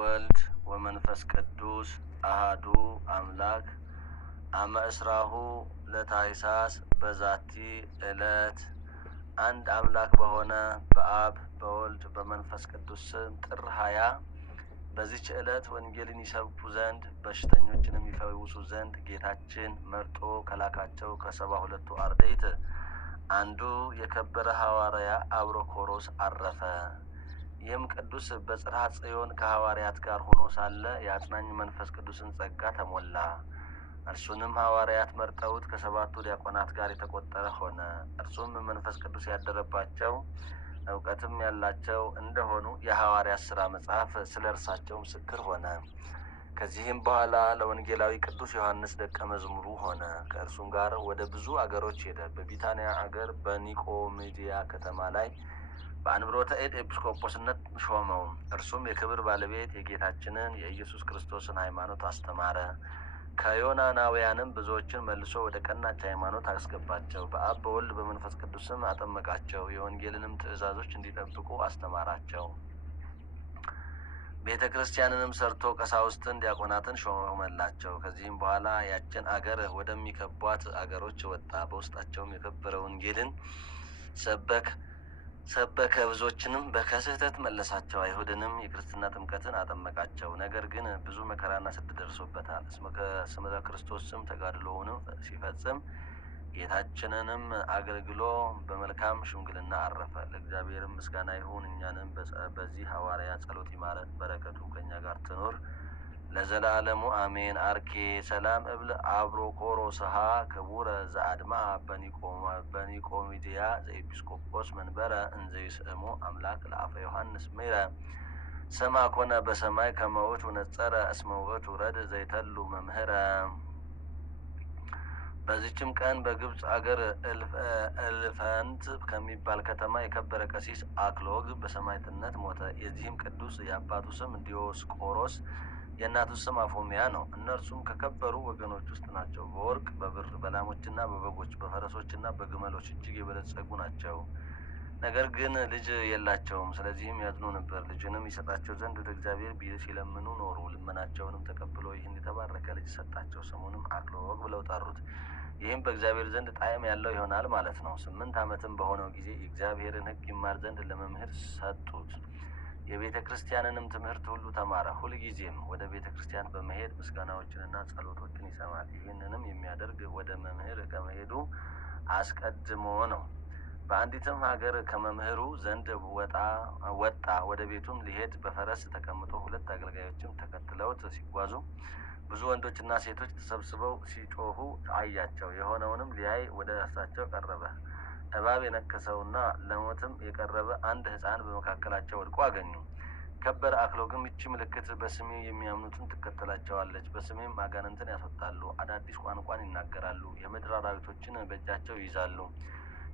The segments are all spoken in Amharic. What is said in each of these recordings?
ወወልድ ወመንፈስ ቅዱስ አሐዱ አምላክ አመ እስራሁ ለታኅሣሥ በዛቲ ዕለት አንድ አምላክ በሆነ በአብ በወልድ በመንፈስ ቅዱስ ስም ጥር 20 በዚች ዕለት ወንጌልን ይሰብኩ ዘንድ በሽተኞችንም ይፈውሱ ዘንድ ጌታችን መርጦ ከላካቸው ከ72ቱ አርድእት አንዱ የከበረ ሐዋርያ አብሮኮሮስ አረፈ። ይህም ቅዱስ በጽርሐ ጽዮን ከሐዋርያት ጋር ሆኖ ሳለ የአጽናኝ መንፈስ ቅዱስን ጸጋ ተሞላ። እርሱንም ሐዋርያት መርጠውት ከ7ቱ ዲያቆናት ጋር የተቆጠረ ሆነ። እርሱም መንፈስ ቅዱስ ያደረባቸው እውቀትም ያላቸው እንደሆኑ የሐዋርያት ሥራ መጽሐፍ ስለ እርሳቸው ምስክር ሆነ። ከዚህም በኋላ ለወንጌላዊ ቅዱስ ዮሐንስ ደቀ መዝሙሩ ሆነ። ከእርሱም ጋር ወደ ብዙ አገሮች ሄደ። በቢታንያ አገር በኒቆሜዲያ ከተማ ላይ በአንብሮተ እድ ኤጲስቆጶስነት ሾመው። እርሱም የክብር ባለቤት የጌታችንን የኢየሱስ ክርስቶስን ሃይማኖት አስተማረ። ከዮናናውያንም ብዙዎችን መልሶ ወደ ቀናች ሃይማኖት አስገባቸው። በአብ በወልድ በመንፈስ ቅዱስም አጠመቃቸው። የወንጌልንም ትእዛዞች እንዲጠብቁ አስተማራቸው። ቤተ ክርስቲያንንም ሰርቶ ቀሳውስትን ዲያቆናትን ሾመላቸው። ከዚህም በኋላ ያችን አገር ወደሚከቧት አገሮች ወጣ። በውስጣቸውም የከበረ ወንጌልን ሰበከ። ብዙዎችንም ከስህተት መለሳቸው። አይሁድንም የክርስትና ጥምቀትን አጠመቃቸው። ነገር ግን ብዙ መከራና ስደት ደርሶበታል። ስመ ክርስቶስ ስም ተጋድሎውንም ሲፈጽም ጌታችንንም አገልግሎ በመልካም ሽምግልና አረፈ። ለእግዚአብሔርም ምስጋና ይሁን። እኛንም በዚህ ሐዋርያ ጸሎት ይማረን፣ በረከቱ ከእኛ ጋር ትኑር ለዘላለሙ አሜን። አርኬ ሰላም እብል አብሮኮሮስሃ ክቡረ ዘአድማ በኒቆሚዲያ ዘኤጲስቆጶስ መንበረ እንዘይስእሞ አምላክ ለአፈ ዮሐንስ ምይረ ሰማ ኮነ በሰማይ ከመውት ነጸረ እስመ ውእቱ ረድ ዘይተሉ መምህረ። በዚችም ቀን በግብፅ አገር እልፈንት ከሚባል ከተማ የከበረ ቀሲስ አክሎግ በሰማዕትነት ሞተ። የዚህም ቅዱስ የአባቱ ስም ዲዮስቆሮስ የእናቱ ስም አፎሚያ ነው። እነርሱም ከከበሩ ወገኖች ውስጥ ናቸው። በወርቅ በብር በላሞችና በበጎች በፈረሶችና በግመሎች እጅግ የበለጸጉ ናቸው። ነገር ግን ልጅ የላቸውም። ስለዚህም ያዝኑ ነበር። ልጅንም ይሰጣቸው ዘንድ ወደ እግዚአብሔር ሲለምኑ ኖሩ። ልመናቸውንም ተቀብሎ ይህን የተባረከ ልጅ ሰጣቸው። ስሙንም አክሎግ ብለው ጠሩት። ይህም በእግዚአብሔር ዘንድ ጣዕም ያለው ይሆናል ማለት ነው። 8 ዓመትም በሆነው ጊዜ የእግዚአብሔርን ሕግ ይማር ዘንድ ለመምህር ሰጡት። የቤተ ክርስቲያንንም ትምህርት ሁሉ ተማረ። ሁልጊዜም ወደ ቤተ ክርስቲያን በመሄድ ምስጋናዎችንና ጸሎቶችን ይሰማል። ይህንንም የሚያደርግ ወደ መምህር ከመሄዱ አስቀድሞ ነው። በአንዲትም ሀገር ከመምህሩ ዘንድ ወጣ። ወደ ቤቱም ሊሄድ በፈረስ ተቀምጦ 2 አገልጋዮችም ተከትለውት ሲጓዙ ብዙ ወንዶችና ሴቶች ተሰብስበው ሲጮሁ አያቸው። የሆነውንም ሊያይ ወደ እርሳቸው ቀረበ። እባብ የነከሰውና ለሞትም የቀረበ አንድ ሕፃን በመካከላቸው ወድቆ አገኙ። ከበረ አክሎግም ይህች ምልክት በስሜ የሚያምኑትን ትከተላቸዋለች፣ በስሜም አጋንንትን ያስወጣሉ፣ አዳዲስ ቋንቋን ይናገራሉ፣ የምድር አራዊቶችን በእጃቸው ይይዛሉ፣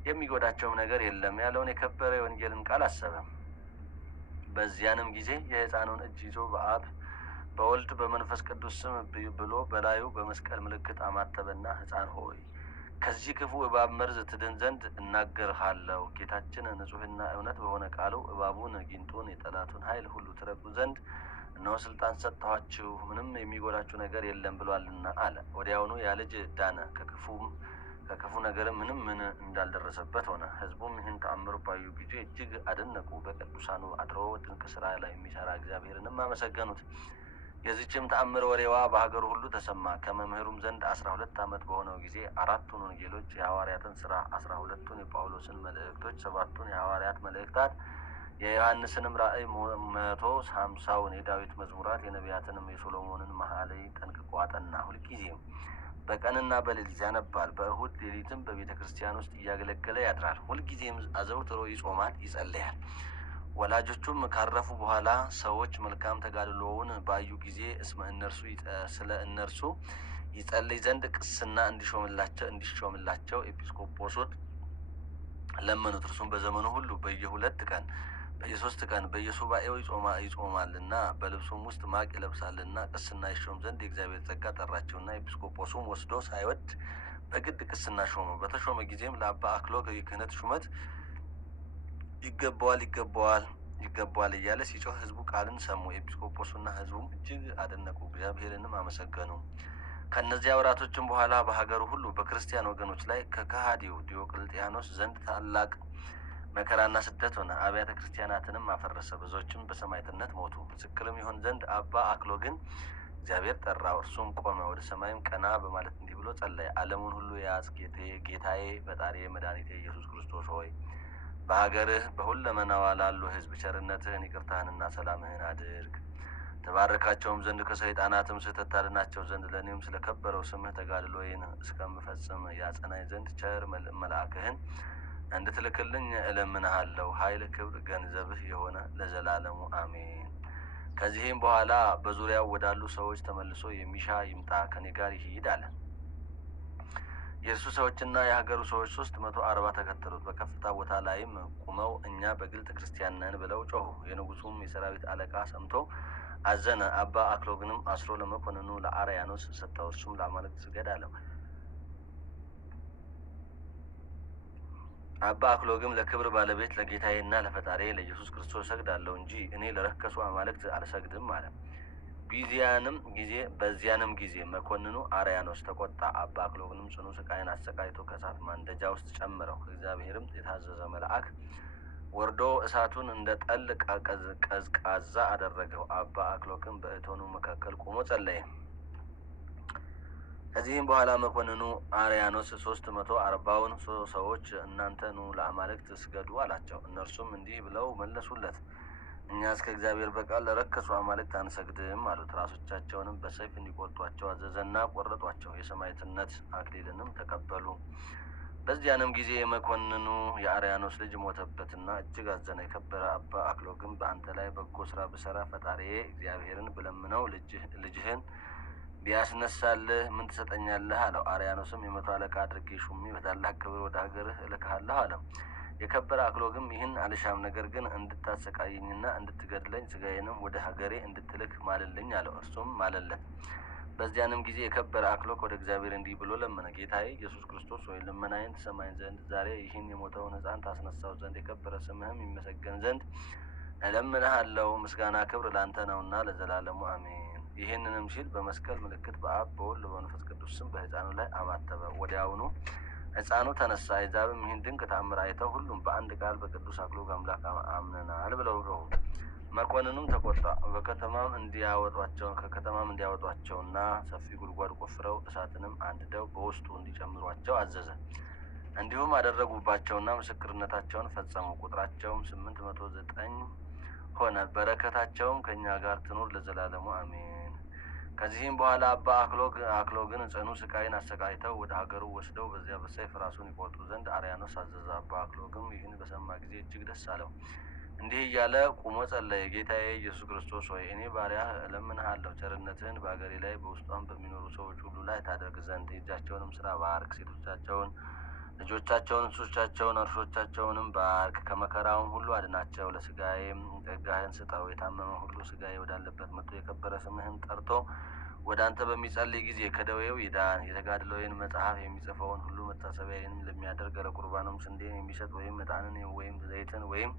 የሚጎዳቸውም ነገር የለም ያለውን የከበረ የወንጌልን ቃል አሰበ። በዚያንም ጊዜ የሕፃኑን እጅ ይዞ በአብ በወልድ በመንፈስ ቅዱስ ስም ብሎ በላዩ በመስቀል ምልክት አማተበና ሕፃን ሆይ ከዚህ ክፉ እባብ መርዝ ትድን ዘንድ እናገርሃለሁ። ጌታችን ንጹሕና እውነት በሆነ ቃሉ እባቡን ጊንጡን የጠላቱን ኃይል ሁሉ ትረግጡ ዘንድ እነሆ ስልጣን ሰጥኋችሁ፣ ምንም የሚጎዳችሁ ነገር የለም ብሏልና አለ። ወዲያውኑ ያ ልጅ ዳነ። ከክፉ ነገር ምንም እንዳልደረሰበት ሆነ። ሕዝቡም ይህን ተአምር ባዩ ጊዜ እጅግ አደነቁ። በቅዱሳኑ አድሮ ድንቅ ስራ ላይ የሚሰራ እግዚአብሔርንም አመሰገኑት። የዚችም ተአምር ወሬዋ በሀገሩ ሁሉ ተሰማ። ከመምህሩም ዘንድ 12 ዓመት በሆነው ጊዜ 4ቱን ወንጌሎች፣ የሐዋርያትን ሥራ፣ 12ቱን የጳውሎስን መልእክቶች፣ 7ቱን የሐዋርያት መልእክታት፣ የዮሐንስንም ራእይ፣ 150ውን የዳዊት መዝሙራት፣ የነቢያትንም የሶሎሞንን መኃልይ ጠንቅቆ አጠና። ሁልጊዜም በቀንና በሌሊት ያነባል። በእሁድ ሌሊትም በቤተ ክርስቲያን ውስጥ እያገለገለ ያድራል። ሁልጊዜም አዘውትሮ ይጾማል፣ ይጸለያል። ወላጆቹም ካረፉ በኋላ ሰዎች መልካም ተጋድሎውን ባዩ ጊዜ ስለ እነርሱ ይጸልይ ዘንድ ቅስና እንዲሾምላቸው ኤጲስቆጶሱን ለመኑት። እርሱም በዘመኑ ሁሉ በየ2 ቀን በየ3 ቀን በየሱባኤው ይጾማልና በልብሱም ውስጥ ማቅ ይለብሳልና ቅስና ይሾም ዘንድ የእግዚአብሔር ጸጋ ጠራቸውና ኤጲስቆጶሱም ወስዶ ሳይወድ በግድ ቅስና ሾመው። በተሾመ ጊዜም ለአባ አክሎግ የክህነት ሹመት ይገባዋል ይገባዋል እያለ ሲጮህ ሕዝቡ ቃልን ሰሙ። ኤጲስቆጶሱና ሕዝቡም እጅግ አደነቁ፣ እግዚአብሔርንም አመሰገኑ። ከእነዚያ ወራቶችም በኋላ በሀገሩ ሁሉ በክርስቲያን ወገኖች ላይ ከከሃዲው ዲዮቅልጥያኖስ ዘንድ ታላቅ መከራና ስደት ሆነ። አብያተ ክርስቲያናትንም አፈረሰ፣ ብዙዎችም በሰማዕትነት ሞቱ። ምስክርም ይሆን ዘንድ አባ አክሎግን እግዚአብሔር ጠራው። እርሱም ቆመ፣ ወደ ሰማይም ቀና በማለት እንዲህ ብሎ ጸለየ። ዓለሙን ሁሉ የያዝ ጌታዬ ፈጣሪዬ መድኃኒቴ ኢየሱስ ክርስቶስ ሆይ በሀገርህ በሁለመናዋ ላሉ ሕዝብ ቸርነትህን ይቅርታህንና ሰላምህን አድርግ። ተባረካቸውም ዘንድ ከሰይጣናትም ስህተት ታድናቸው ዘንድ ለእኔም ስለከበረው ስምህ ተጋድሎዬን እስከምፈጽም ያጸናኝ ዘንድ ቸር መልአክህን እንድትልክልኝ እለምንሃለሁ። ኃይል ክብር ገንዘብህ የሆነ ለዘላለሙ አሜን። ከዚህም በኋላ በዙሪያው ወዳሉ ሰዎች ተመልሶ የሚሻ ይምጣ ከኔ ጋር ይሂድ አለ። የእርሱ ሰዎችና የሀገሩ ሰዎች 340 ተከተሉት። በከፍታ ቦታ ላይም ቁመው እኛ በግልጥ ክርስቲያን ነን ብለው ጮሁ። የንጉሱም የሰራዊት አለቃ ሰምቶ አዘነ። አባ አክሎግንም አስሮ ለመኮንኑ ለአርያኖስ ሰጠው። እርሱም ለአማልክት ስገድ አለው። አባ አክሎግም ለክብር ባለቤት ለጌታዬና ለፈጣሪዬ ለኢየሱስ ክርስቶስ ሰግዳለሁ እንጂ እኔ ለረከሱ አማልክት አልሰግድም አለ። በዚያንም ጊዜ መኮንኑ አርያኖስ ተቆጣ። አባ አክሎግንም ጽኑ ስቃይን አሰቃይቶ ከእሳት ማንደጃ ውስጥ ጨምረው። ከእግዚአብሔርም የታዘዘ መልአክ ወርዶ እሳቱን እንደ ጠል ቀዝቃዛ አደረገው። አባ አክሎግም በእቶኑ መካከል ቆሞ ጸለየ። ከዚህም በኋላ መኮንኑ አርያኖስ 340ውን ሰዎች እናንተ ኑ ለአማልክት ስገዱ አላቸው። እነርሱም እንዲህ ብለው መለሱለት፣ እኛስ ከእግዚአብሔር በቀር ለረከሱ አማልክት አንሰግድም አሉት። ራሶቻቸውንም በሰይፍ እንዲቆርጧቸው አዘዘና ቆረጧቸው። የሰማዕትነት አክሊልንም ተቀበሉ። በዚያንም ጊዜ የመኮንኑ የአርያኖስ ልጅ ሞተበትና እጅግ አዘነ። የከበረ አባ አክሎግም በአንተ ላይ በጎ ስራ ብሰራ ፈጣሪዬ እግዚአብሔርን ብለምነው ልጅህን ቢያስነሳልህ ምን ትሰጠኛለህ አለው። አርያኖስም የመቶ አለቃ አድርጌ ሹሜ በታላቅ ክብር ወደ ሀገርህ እልክሃለሁ አለው። የከበረ አክሎግም ይህን አልሻም፣ ነገር ግን እንድታሰቃየኝና እንድትገድለኝ ስጋዬንም ወደ ሀገሬ እንድትልክ ማልልኝ አለው። እርሱም ማለለት። በዚያንም ጊዜ የከበረ አክሎግ ወደ እግዚአብሔር እንዲህ ብሎ ለመነ። ጌታዬ ኢየሱስ ክርስቶስ ሆይ ልመናዬን ትሰማኝ ዘንድ ዛሬ ይህን የሞተውን ሕፃን ታስነሳው ዘንድ የከበረ ስምህም ይመሰገን ዘንድ እለምንሃለሁ። ምስጋና ክብር ላንተ ነውና ለዘላለሙ አሜን። ይህንንም ሲል በመስቀል ምልክት በአብ በወልድ በመንፈስ ቅዱስ ስም በሕፃኑ ላይ አማተበ። ወዲያውኑ ሕፃኑ ተነሳ። አሕዛብም ይህን ድንቅ ተአምር አይተው ሁሉም በአንድ ቃል በቅዱስ አክሎግ አምላክ አምነናል ብለው ጮኹ። መኮንኑም ተቆጣ። ከከተማም እንዲያወጧቸውና ሰፊ ጉድጓድ ቆፍረው እሳትንም አንድደው በውስጡ እንዲጨምሯቸው አዘዘ። እንዲሁም አደረጉባቸውና ምስክርነታቸውን ፈጸሙ። ቁጥራቸውም 809 ሆነ። በረከታቸውም ከእኛ ጋር ትኑር ለዘላለሙ አሜን። ከዚህም በኋላ አባ አክሎግን ጽኑ ስቃይን አሰቃይተው ወደ ሀገሩ ወስደው በዚያ በሰይፍ ራሱን ይቆርጡ ዘንድ አርያኖስ አዘዘ። አባ አክሎግም ይህን በሰማ ጊዜ እጅግ ደስ አለው። እንዲህ እያለ ቁሞ ጸለየ። ጌታዬ ኢየሱስ ክርስቶስ ሆይ እኔ ባሪያህ እለምንሃለሁ፣ ቸርነትህን በአገሬ ላይ በውስጧም በሚኖሩ ሰዎች ሁሉ ላይ ታደርግ ዘንድ የእጃቸውንም ስራ ባርክ፣ ሴቶቻቸውን፣ ልጆቻቸውን፣ እንስሶቻቸውን፣ እርሾቻቸውንም ባርክ፣ ከመከራውም ሁሉ አድናቸው። ለስጋዬም ጸጋህን ስጠው። የታመመ ሁሉ ስጋዬ ወዳለበት መጥቶ የከበረ ስምህን ጠርቶ ወደ አንተ በሚጸልይ ጊዜ ከደዌው ይዳን። የተጋድሎዬን መጽሐፍ የሚጽፈውን ሁሉ መታሰቢያዬንም ለሚያደርግ ለቁርባኑም ስንዴን የሚሰጥ ወይም ዕጣንን ወይም ዘይትን ወይም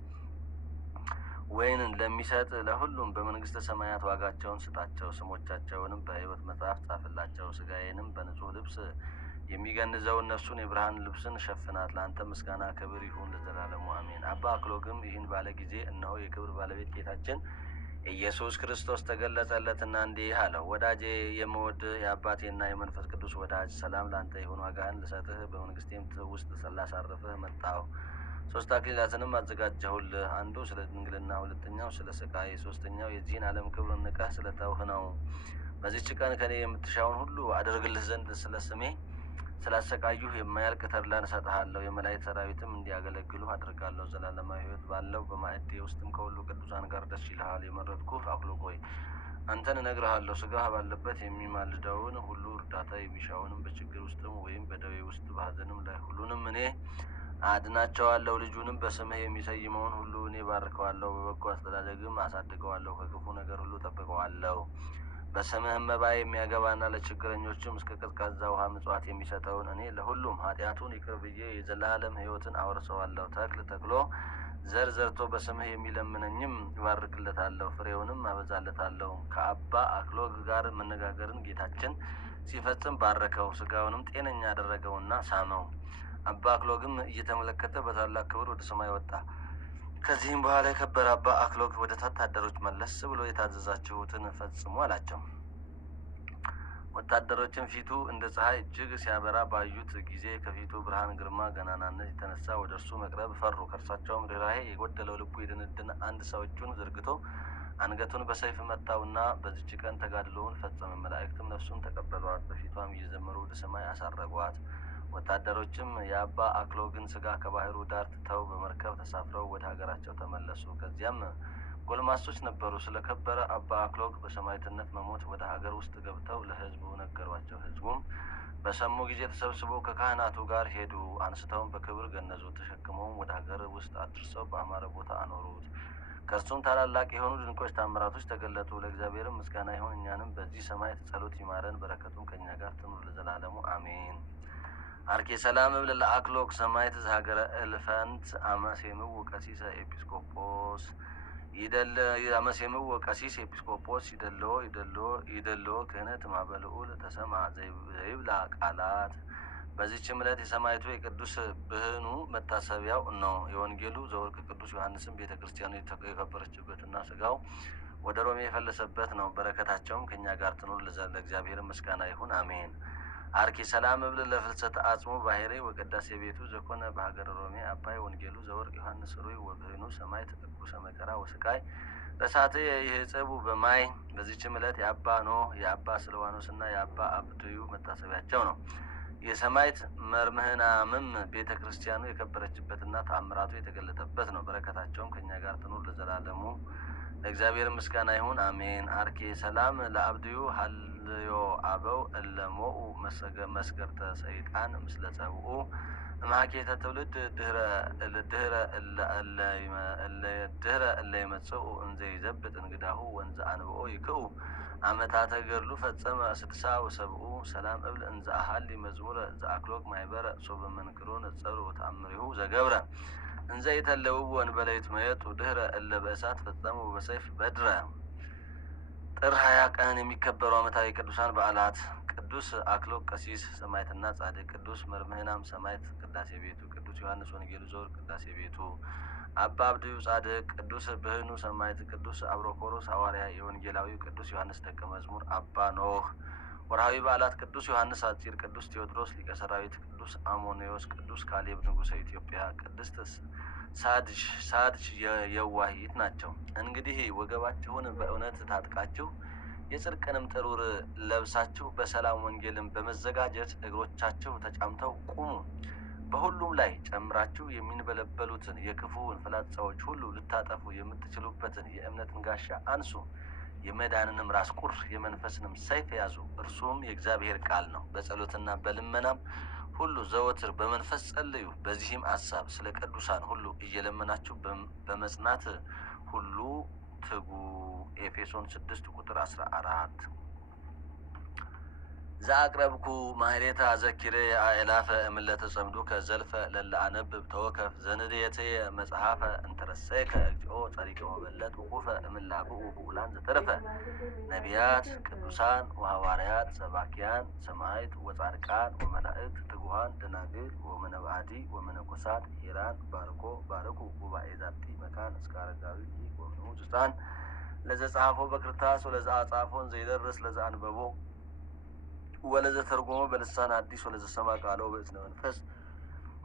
ወይንን ለሚሰጥ ለሁሉም በመንግስተ ሰማያት ዋጋቸውን ስጣቸው። ስሞቻቸውንም በሕይወት መጽሐፍ ጻፍላቸው። ስጋዬንም በንጹሕ ልብስ የሚገንዘውን ነፍሱን የብርሃን ልብስን ሸፍናት። ለአንተ ምስጋና ክብር ይሁን ለዘላለሙ አሜን። አባ አክሎግም ይህን ባለ ጊዜ እነሆ የክብር ባለቤት ጌታችን ኢየሱስ ክርስቶስ ተገለጸለትና እንዲህ አለው፣ ወዳጄ የምወድህ የአባቴና የመንፈስ ቅዱስ ወዳጅ ሰላም ለአንተ ይሁን። ዋጋህን ልሰጥህ በመንግስቴም ውስጥ ላሳርፍህ መጣሁ። 3 አክሊላትንም አዘጋጀሁልህ። አንዱ ስለ ድንግልና፣ ሁለተኛው ስለ ስቃይ፣ ሶስተኛው የዚህን ዓለም ክብር ንቀህ ስለተውህ ነው። በዚህች ቀን ከኔ የምትሻውን ሁሉ አደርግልህ ዘንድ ስለ ስሜ ስላሰቃዩህ የማያልቅ ተድላን እሰጥሃለሁ። የመላእክት ሰራዊትም እንዲያገለግሉህ አድርጋለሁ። ዘላለማዊ ሕይወት ባለው በማዕዴ ውስጥም ከሁሉ ቅዱሳን ጋር ደስ ይልሃል። የመረጥኩህ አክሎግ ሆይ አንተን እነግርሃለሁ። ስጋህ ባለበት የሚማልደውን ሁሉ እርዳታ የሚሻውንም በችግር ውስጥም ወይም በደዌ ውስጥ በሐዘንም ላይ ሁሉንም እኔ አድናቸዋለሁ። ልጁንም በስምህ የሚሰይመውን ሁሉ እኔ ባርከዋለሁ። በበጎ አስተዳደግም አሳድገዋለሁ። ከክፉ ነገር ሁሉ ጠብቀዋለሁ። በስምህም መባ የሚያገባና ለችግረኞችም እስከ ቀዝቃዛ ውሃ ምጽዋት የሚሰጠውን እኔ ለሁሉም ኃጢአቱን ይቅር ብዬ የዘላለም ሕይወትን አወርሰዋለሁ። ተክል ተክሎ ዘር ዘርቶ በስምህ የሚለምነኝም እባርክለታለሁ፣ ፍሬውንም አበዛለታለሁ። ከአባ አክሎግ ጋር መነጋገርን ጌታችን ሲፈጽም ባረከው፣ ስጋውንም ጤነኛ አደረገውና ሳመው። አባ አክሎግም እየተመለከተ በታላቅ ክብር ወደ ሰማይ ወጣ። ከዚህም በኋላ የከበረ አባ አክሎግ ወደ ወታደሮች መለስ ብሎ የታዘዛችሁትን ፈጽሙ አላቸው። ወታደሮችን ፊቱ እንደ ፀሐይ እጅግ ሲያበራ ባዩት ጊዜ ከፊቱ ብርሃን ግርማ ገናናነት የተነሳ ወደ እርሱ መቅረብ ፈሩ። ከእርሳቸውም ርኅራኄ የጎደለው ልቡ የደነደነ አንድ ሰው እጁን ዘርግቶ አንገቱን በሰይፍ መታውና በዚች ቀን ተጋድሎውን ፈጸመ። መላእክትም ነፍሱን ተቀበሏት፣ በፊቷም እየዘመሩ ወደ ሰማይ አሳረጓት። ወታደሮችም የአባ አክሎግን ስጋ ከባህሩ ዳር ትተው በመርከብ ተሳፍረው ወደ ሀገራቸው ተመለሱ። ከዚያም ጎልማሶች ነበሩ። ስለ ከበረ አባ አክሎግ በሰማዕትነት መሞት ወደ ሀገር ውስጥ ገብተው ለሕዝቡ ነገሯቸው። ሕዝቡም በሰሙ ጊዜ ተሰብስበው ከካህናቱ ጋር ሄዱ። አንስተውም በክብር ገነዙት። ተሸክመውም ወደ ሀገር ውስጥ አድርሰው በአማረ ቦታ አኖሩት። ከእርሱም ታላላቅ የሆኑ ድንቆች ታምራቶች ተገለጡ። ለእግዚአብሔርም ምስጋና ይሁን። እኛንም በዚህ ሰማዕት ጸሎት ይማረን፣ በረከቱም ከእኛ ጋር ትኑር ለዘላለሙ አሜን። አርኬ ሰላም እብል ለአክሎግ ሰማዕት ዘሀገረ እልፈንት አመሴምው ቀሲሰ ኤጲስቆጶስ አመሴምው ቀሲስ ኤጲስቆጶስ ይደሎ ክህነት ማበልዑል ተሰማ ዘይብላ ቃላት። በዚህችም ዕለት የሰማዕቱ የቅዱስ ብህኑ መታሰቢያው ነው። የወንጌሉ ዘወርቅ ቅዱስ ዮሐንስም ቤተ ክርስቲያኑ የከበረችበትና ስጋው ወደ ሮሜ የፈለሰበት ነው። በረከታቸውም ከእኛ ጋር ትኑር ለእግዚአብሔር ምስጋና ይሁን አሜን። አርኪ ሰላም እብል ለፍልሰተ አጽሙ ባህሬ ወቅዳሴ ቤቱ ዘኮነ በሀገረ ሮሜ አባይ ወንጌሉ ዘወርቅ ዮሐንስ ሩይ ወብህኑ ሰማዕት እኩሰ መከራ ወስቃይ በሳት ይህጽቡ በማይ። በዚህችም ዕለት የአባ ኖህ የአባ ስልዋኖስና የአባ አብድዩ መታሰቢያቸው ነው። የሰማዕት መርምህናምም ቤተ ክርስቲያኑ የከበረችበትና ተአምራቱ የተገለጠበት ነው። በረከታቸውም ከእኛ ጋር ትኑር ለዘላለሙ ለእግዚአብሔር ምስጋና ይሁን አሜን። አርኬ ሰላም ለአብድዩ ሀልዮ አበው እለሞኡ መስገርተ ሰይጣን ምስለ ጸብኡ እማኬተ ትውልድ ድህረ እለ ይመጽኡ እንዘ ይዘብጥ እንግዳሁ ወንዘ አንብኦ ይክኡ አመታተ ገድሉ ፈጸመ ስድሳ ወሰብኡ። ሰላም እብል እንዘ አሃሊ መዝሙረ ዘአክሎግ ማይበረ ሶበ መንክሮ ነጸሩ ተአምሪሁ ዘገብረ እንዘ ይተለውዎ እንበለ ይትመየጡ ድህረ እለ በእሳት ፈጸሙ በሰይፍ በድረ። ጥር 20 ቀን የሚከበሩ ዓመታዊ ቅዱሳን በዓላት፦ ቅዱስ አክሎግ ቀሲስ ሰማዕትና ጻድቅ፣ ቅዱስ መርምህናም ሰማዕት ቅዳሴ ቤቱ፣ ቅዱስ ዮሐንስ ወንጌሉ ዘወርቅ ቅዳሴ ቤቱ፣ አባ አብድዩ ጻድቅ፣ ቅዱስ ብህኑ ሰማዕት፣ ቅዱስ አብሮኮሮስ ሐዋርያ፣ የወንጌላዊው ቅዱስ ዮሐንስ ደቀ መዝሙር፣ አባ ኖህ። ወርሃዊ በዓላት፦ ቅዱስ ዮሐንስ ሐጺር፣ ቅዱስ ቴዎድሮስ ሊቀ ሰራዊት፣ ቅዱስ አሞኔዎስ፣ ቅዱስ ካሌብ ንጉሠ ኢትዮጵያ፣ ቅድስት ሳድሽ የዋሂት ናቸው። እንግዲህ ወገባችሁን በእውነት ታጥቃችሁ የጽድቅንም ጥሩር ለብሳችሁ በሰላም ወንጌልን በመዘጋጀት እግሮቻችሁ ተጫምተው ቁሙ። በሁሉም ላይ ጨምራችሁ የሚንበለበሉትን የክፉውን ፍላጻዎች ሁሉ ልታጠፉ የምትችሉበትን የእምነትን ጋሻ አንሱ። የመዳንንም ራስ ቁር የመንፈስንም ሰይፍ ያዙ። እርሱም የእግዚአብሔር ቃል ነው። በጸሎትና በልመናም ሁሉ ዘወትር በመንፈስ ጸልዩ። በዚህም ሀሳብ ስለ ቅዱሳን ሁሉ እየለመናችሁ በመጽናት ሁሉ ትጉ። ኤፌሶን 6 ቁጥር 14። ዘአቅረብኩ ማህሌተ አዘኪሬ አእላፈ እምለተ ጸምዱ ከዘልፈ ለላ አነብብ ተወከፍ ዘንዴቴ መጽሐፈ እንተረሰይከ እግዚኦ ጸሪቀ ወበለት ውቁፈ እምላብኡ ብኡላን ዘተረፈ ነቢያት ቅዱሳን ወሐዋርያት ሰባኪያን ሰማዕት ወጻድቃን ወመላእክት ትጉሃን ደናግል ወመነባዲ ወመነኮሳት ሄራን ባርኩ ጉባኤ ዛቲ መካን እስከ አረጋዊ ወምኑ ዝፃን ለዘጸሐፎ በክርታስ ወለዘ አጻፎን ዘይደርስ ለዘ አንበቦ ወለዘ ተርጎሞ በልሳን አዲስ ወለዘ ሰማ ቃሎ በእዝነ መንፈስ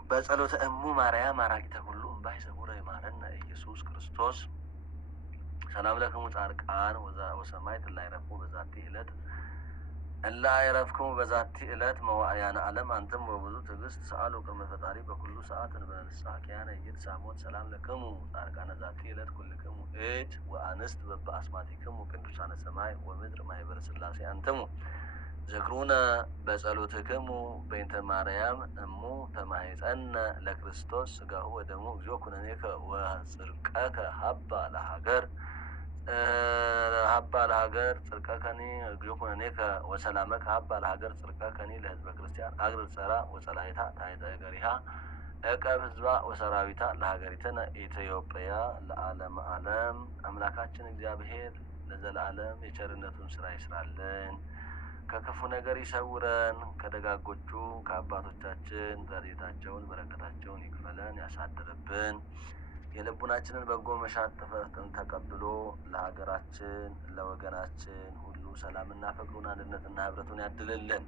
በጸሎተ እሙ ማርያም አራቂተ ሁሉ እምባይ ሰውረ ይማረነ ኢየሱስ ክርስቶስ። ሰላም ለክሙ ጻድቃን ወሰማዕት እለ አይረፍኩ በዛቲ ዕለት እለ አይረፍክሙ በዛቲ ዕለት መዋዕያነ ዓለም አንትም ወብዙ ትዕግስት ሰአሉ ቅድመ ፈጣሪ በኩሉ ሰዓት እንበለ ንስሐ ኪያነ ኢይትሳሞት። ሰላም ለክሙ ጻድቃነ ዛቲ ዕለት ኩልክሙ እድ ወአንስት በበአስማቲክሙ ቅዱሳነ ሰማይ ወምድር ማኅበረ ሥላሴ አንትሙ ዝክሩነ በጸሎትክሙ በእንተ ማርያም እሙ ተማኅፀነ ለክርስቶስ ሥጋሁ ወደሙ እግዚኦ ኩነኔከ ወጽድቀከ ሀባ ለሀገር ጽድቀከኒ እግዚኦ ኩነኔከ ወሰላመከ ሀባ ለሀገር ጽድቀከኒ ለሕዝበ ክርስቲያን አግር ጸራ ወጸላይታ ታሕተ እገሪሃ ዕቀብ ህዝባ ወሰራዊታ ለሀገሪትነ ኢትዮጵያ ለዓለም ዓለም። አምላካችን እግዚአብሔር ለዘላለም የቸርነቱን ስራ ይስራልን፣ ከክፉ ነገር ይሰውረን፣ ከደጋጎቹ ከአባቶቻችን ረድኤታቸውን በረከታቸውን ይክፈለን ያሳድርብን። የልቡናችንን በጎ መሻት ተቀብሎ ለሀገራችን ለወገናችን ሁሉ ሰላምና ፍቅሩን አንድነትና ህብረቱን ያድልልን።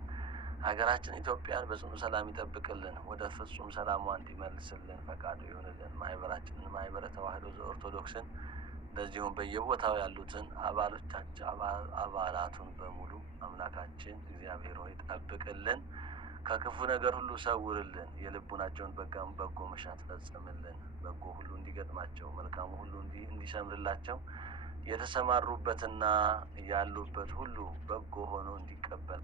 ሀገራችን ኢትዮጵያን በጽኑ ሰላም ይጠብቅልን፣ ወደ ፍጹም ሰላሟ እንዲመልስልን ፈቃዱ ይሆንልን። ማህበራችንን ማህበረ ተዋሕዶ ዘኦርቶዶክስን እንደዚሁም በየቦታው ያሉትን አባላቱን በሙሉ አምላካችን እግዚአብሔር ሆይ ጠብቅልን፣ ከክፉ ነገር ሁሉ ሰውርልን፣ የልቡናቸውን በጎ መሻት ፈጽምልን፣ በጎ ሁሉ እንዲገጥማቸው መልካሙ ሁሉ እንዲሰምርላቸው የተሰማሩበትና ያሉበት ሁሉ በጎ ሆኖ እንዲቀበል